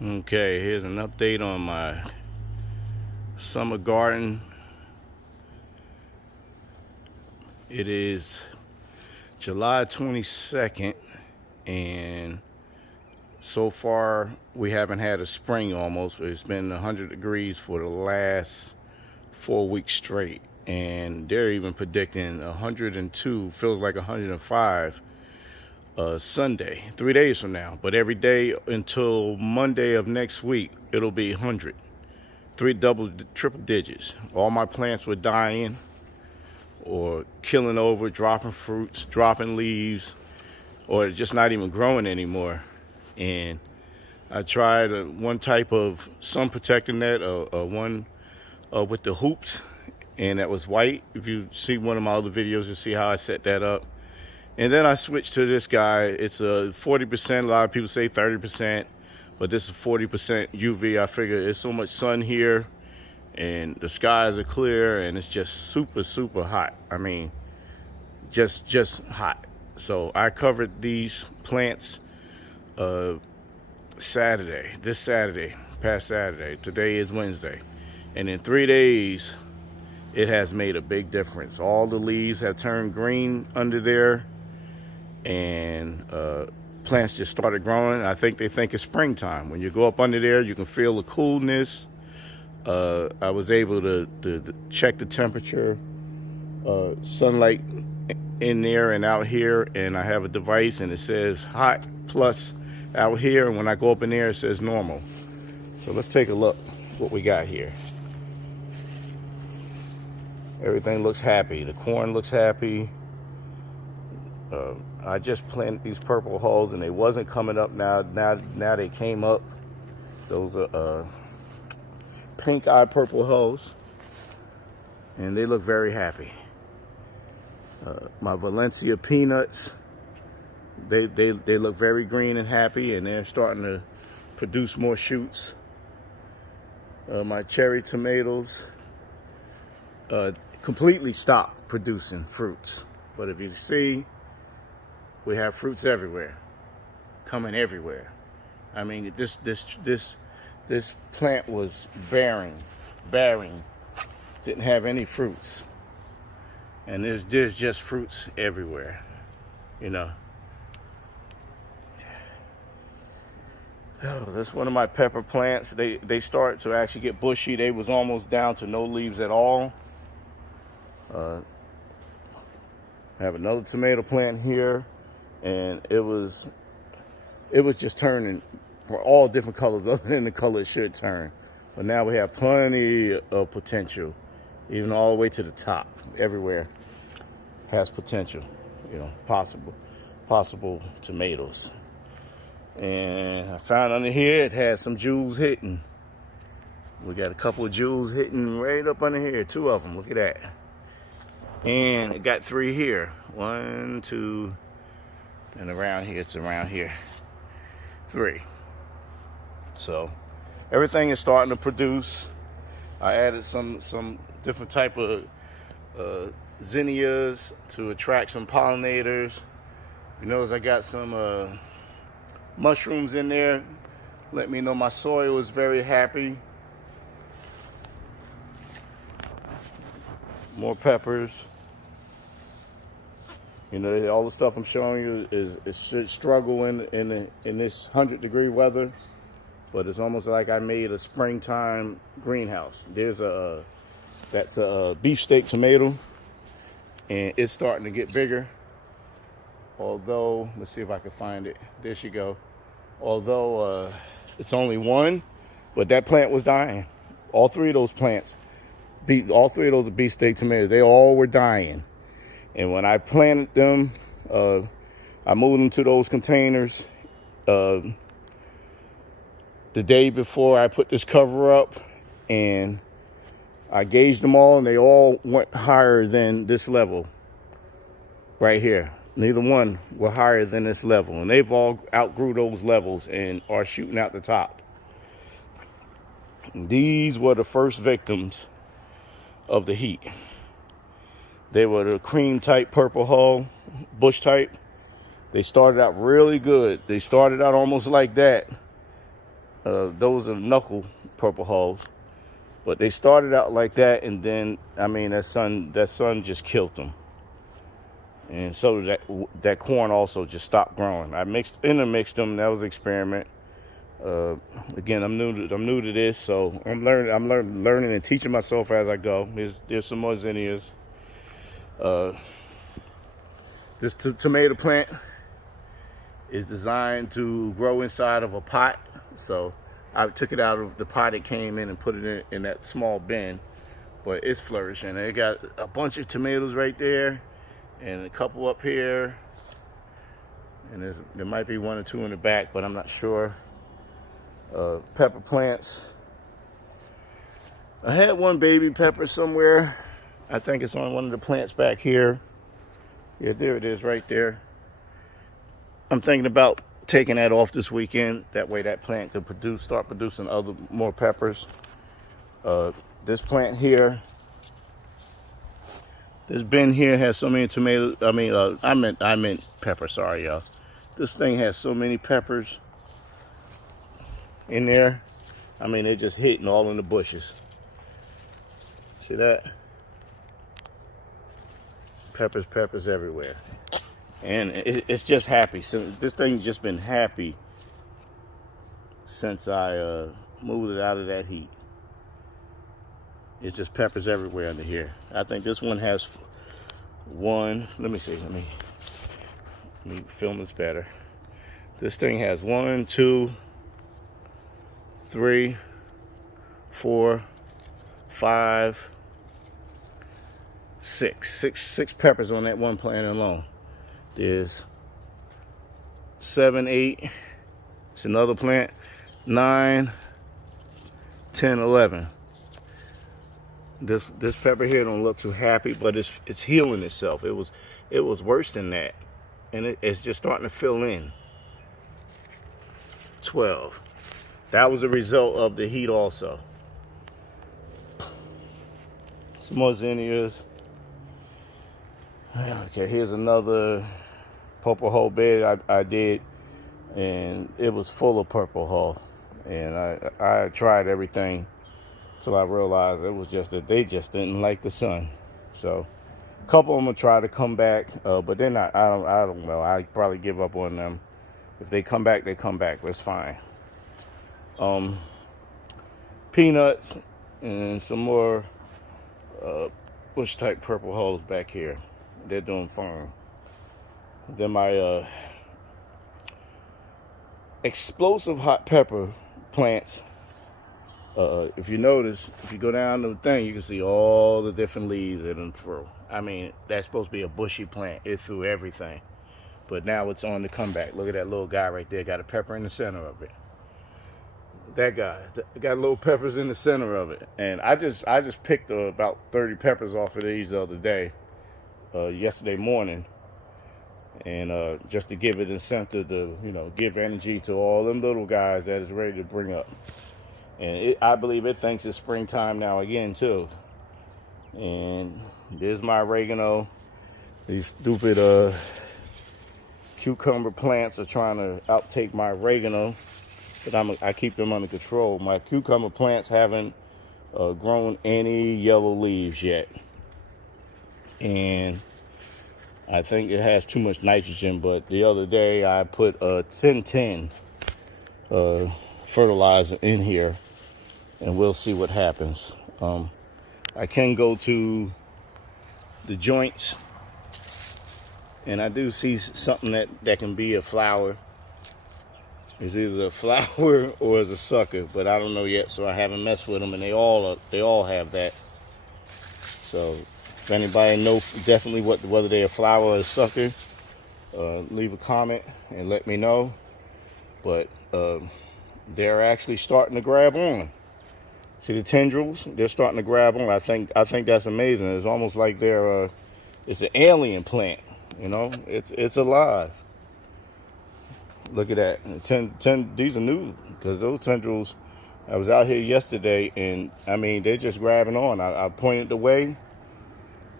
Okay, here's an update on my summer garden. It is July 22nd, and so far we haven't had a spring almost, but it's been 100 degrees for the last 4 weeks straight. And they're even predicting 102, feels like 105 Sunday, 3 days from now. But every day until Monday of next week, it'll be 100. Three double, triple digits. All my plants were dying or killing over, dropping fruits, dropping leaves, or just not even growing anymore. And I tried one type of sun protector net, one with the hoops, and that was white. If you see one of my other videos, you'll see how I set that up. And then I switched to this guy. It's a 40%. A lot of people say 30%, but this is 40% UV. I figure there's so much sun here, and the skies are clear, and it's just super, super hot. I mean, just hot. So I covered these plants Saturday, past Saturday. Today is Wednesday. And in 3 days, it has made a big difference. All the leaves have turned green under there, and plants just started growing. I think they think it's springtime. When you go up under there, you can feel the coolness. I was able to check the temperature, sunlight in there and out here, and I have a device and it says hot plus out here, and when I go up in there it says normal. So let's take a look what we got here. Everything looks happy. The corn looks happy. I just planted these purple hulls and they wasn't coming up. Now they came up. Those are pink eye purple hulls, and they look very happy. My Valencia peanuts, they look very green and happy, and they're starting to produce more shoots. My cherry tomatoes completely stopped producing fruits, but if you see, we have fruits everywhere, coming everywhere. I mean, this plant was bearing, didn't have any fruits, and there's just fruits everywhere, you know. Oh, that's one of my pepper plants. They start to actually get bushy. They was almost down to no leaves at all. I have another tomato plant here, and it was just turning for all different colors other than the color it should turn. But now we have plenty of potential, even all the way to the top. Everywhere has potential, you know, possible tomatoes. And I found under here it has some jewels hitting. We got a couple of jewels hitting right up under here, 2 of them, look at that. And it got 3 here, 1, 2, and around here, it's around here, 3. So everything is starting to produce. I added some different type of zinnias to attract some pollinators. You notice I got some mushrooms in there. Let me know my soil is very happy. More peppers. You know, all the stuff I'm showing you should struggle in this 100-degree weather, but it's almost like I made a springtime greenhouse. There's that's a beefsteak tomato, and it's starting to get bigger. Although, let's see if I can find it. There she go. Although it's only one, but that plant was dying. All 3 of those plants, all 3 of those are beefsteak tomatoes. They all were dying. And when I planted them, I moved them to those containers the day before I put this cover up, and I gauged them all, and they all went higher than this level right here. Neither one were higher than this level, and they've all outgrew those levels and are shooting out the top. And these were the first victims of the heat. They were the cream type purple hull, bush type. They started out really good. They started out almost like that Those are knuckle purple hulls. But they started out like that, and then, I mean, that sun just killed them. And so that corn also just stopped growing. I intermixed them. That was an experiment. Again, I'm new to this, so I'm learning and teaching myself as I go. There's some more zinnias. This tomato plant is designed to grow inside of a pot. So I took it out of the pot it came in and put it in that small bin. But it's flourishing. They got a bunch of tomatoes right there, and a couple up here, and there might be one or two in the back, but I'm not sure. Pepper plants. I had one baby pepper somewhere. I think it's on one of the plants back here. Yeah, there it is right there. I'm thinking about taking that off this weekend. That way that plant could start producing more peppers. This plant here, this bin here has so many tomatoes. I mean, I meant pepper. Sorry, y'all. This thing has so many peppers in there. I mean, they're just hitting all in the bushes. See that? Peppers everywhere. And it's just happy. So this thing's just been happy since I moved it out of that heat. It's just peppers everywhere under here. I think this one has one. Let me see. Let me film this better. This thing has 1, 2, 3, 4, 5, 6 peppers on that one plant alone. There's 7, 8. It's another plant. 9, 10, 11. This pepper here don't look too happy, but it's healing itself. It was worse than that, and it's just starting to fill in. 12. That was a result of the heat also. Some more zinnias. Okay, here's another purple hull bed I did, and it was full of purple hull. And I tried everything till I realized it was just that they just didn't like the sun. So a couple of them will try to come back, but they're not. I don't know. I probably give up on them. If they come back, they come back. That's fine. Peanuts and some more bush type purple hulls back here. They're doing fine. Then my explosive hot pepper plants. If you notice, if you go down the thing, you can see all the different leaves that it threw. I mean, that's supposed to be a bushy plant. It threw everything. But now it's on the comeback. Look at that little guy right there. Got a pepper in the center of it. That guy got little peppers in the center of it. And I just picked about 30 peppers off of these the other day, yesterday morning. And just to give it incentive to, give energy to all them little guys that is ready to bring up. And I believe it thinks it's springtime now again, too. And there's my oregano. These stupid cucumber plants are trying to outtake my oregano. But I keep them under control. My cucumber plants haven't grown any yellow leaves yet. And I think it has too much nitrogen. But the other day I put a 10-10 fertilizer in here. And we'll see what happens. I can go to the joints, and I do see something that can be a flower. It's either a flower or it's a sucker, but I don't know yet, so I haven't messed with them. And they all have that. So if anybody knows definitely whether they're a flower or a sucker, leave a comment and let me know. But they're actually starting to grab on. See the tendrils? They're starting to grab on. I think that's amazing. It's almost like it's an alien plant. It's alive. Look at that. These are new because those tendrils. I was out here yesterday, and I mean they're just grabbing on. I pointed the way,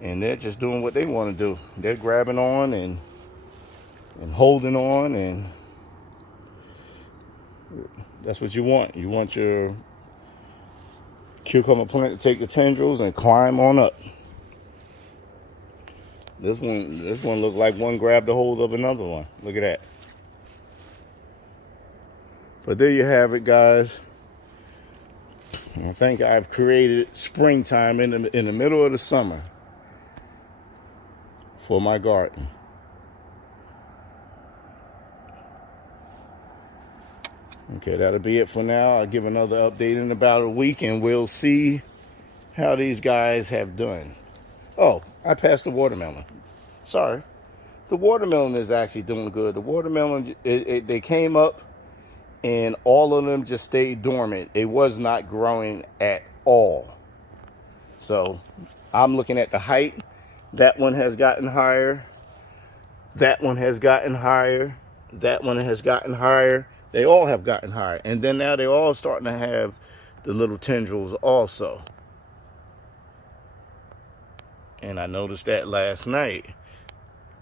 and they're just doing what they want to do. They're grabbing on and holding on, and That's what you want. You want your cucumber plant to take the tendrils and climb on up. This one looked like one grabbed a hold of another one. Look at that. But there you have it, guys. I think I've created springtime in the middle of the summer for my garden. Okay, that'll be it for now. I'll give another update in about a week, and we'll see how these guys have done. Oh, I passed the watermelon. Sorry. The watermelon is actually doing good. The watermelon, they came up, and all of them just stayed dormant. It was not growing at all. So I'm looking at the height. That one has gotten higher. That one has gotten higher. That one has gotten higher. They all have gotten higher. And then now they're all starting to have the little tendrils also. And I noticed that last night.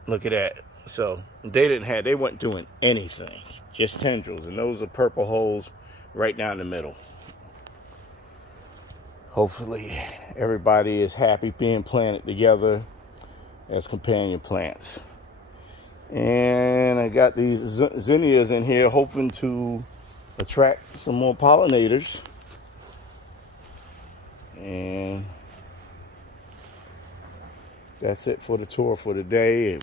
Look at that. So they weren't doing anything, just tendrils. And those are purple holes right down the middle. Hopefully everybody is happy being planted together as companion plants. And I got these zinnias in here hoping to attract some more pollinators. And that's it for the tour for today.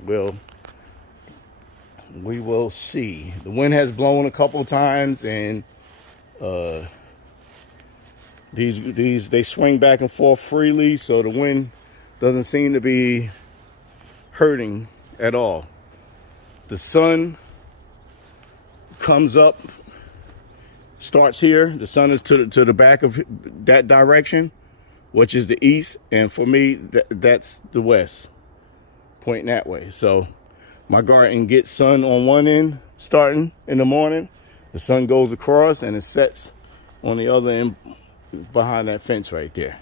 We will see. The wind has blown a couple of times, and these they swing back and forth freely, so the wind doesn't seem to be hurting at all. The sun comes up, starts here. The sun is to the back of that direction, which is the east, and for me, that's the west, pointing that way. So my garden gets sun on one end, starting in the morning. The sun goes across, and it sets on the other end behind that fence right there.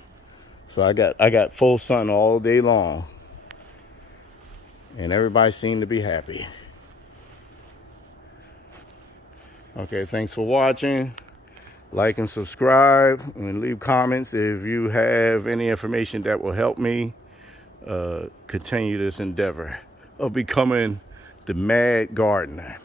So I got full sun all day long, and everybody seemed to be happy. Okay, thanks for watching. Like and subscribe, and leave comments if you have any information that will help me continue this endeavor of becoming the mad gardener.